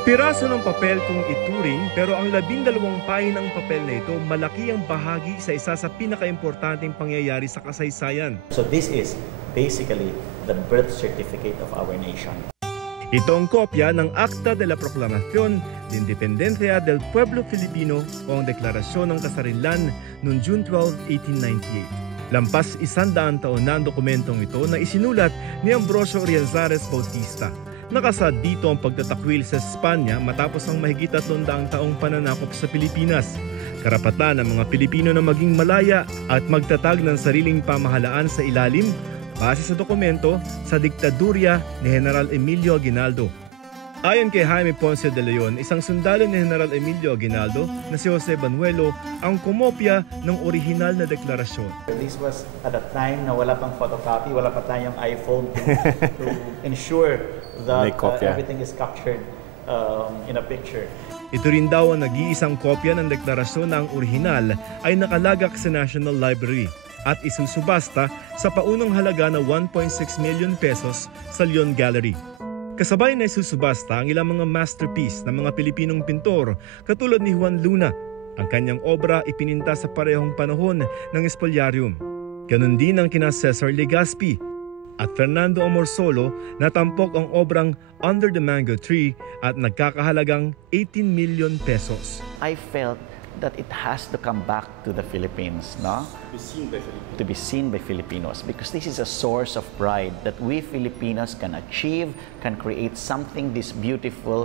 Piraso ng papel kung ituring, pero ang 12 pahinang papel na ito malaki ang bahagi sa isa sa pinakaimportanteng pangyayari sa kasaysayan. So this is basically the birth certificate of our nation. Ito ang kopya ng Acta de la Proclamación de Independencia del Pueblo Filipino o ang Deklarasyon ng Kasarinlan noong June 12, 1898. Lampas 100 taon na ang dokumentong ito na isinulat ni Ambrosio Riazares Bautista. Nakasad dito ang pagtatakwil sa Espanya matapos ang mahigit 300 taong pananakop sa Pilipinas. Karapatan ng mga Pilipino na maging malaya at magtatag ng sariling pamahalaan sa ilalim base sa dokumento sa diktadurya ni General Emilio Aguinaldo. Ayon kay Jaime Ponce de Leon, isang sundalo ni General Emilio Aguinaldo na si Jose Banuelo ang kumopya ng orihinal na deklarasyon. This was at a time na wala pang photocopy, wala pa tayong iPhone to ensure that everything is captured in a picture. Ito rin daw ang nag-iisang kopya ng deklarasyon na ang orihinal ay nakalagak sa National Library at isusubasta sa paunang halaga na 1.6 million pesos sa Leon Gallery. Kasabay na isusubasta ang ilang mga masterpiece ng mga Pilipinong pintor katulad ni Juan Luna. Ang kanyang obra ipininta sa parehong panahon ng Espoliarium. Ganon din ang kina Cesar Legazpi at Fernando Amorsolo na tampok ang obrang Under the Mango Tree at nagkakahalagang 18 million pesos. I felt that it has to come back to the Philippines, no? To be seen by Filipinos, because this is a source of pride that we Filipinos can achieve, can create something this beautiful.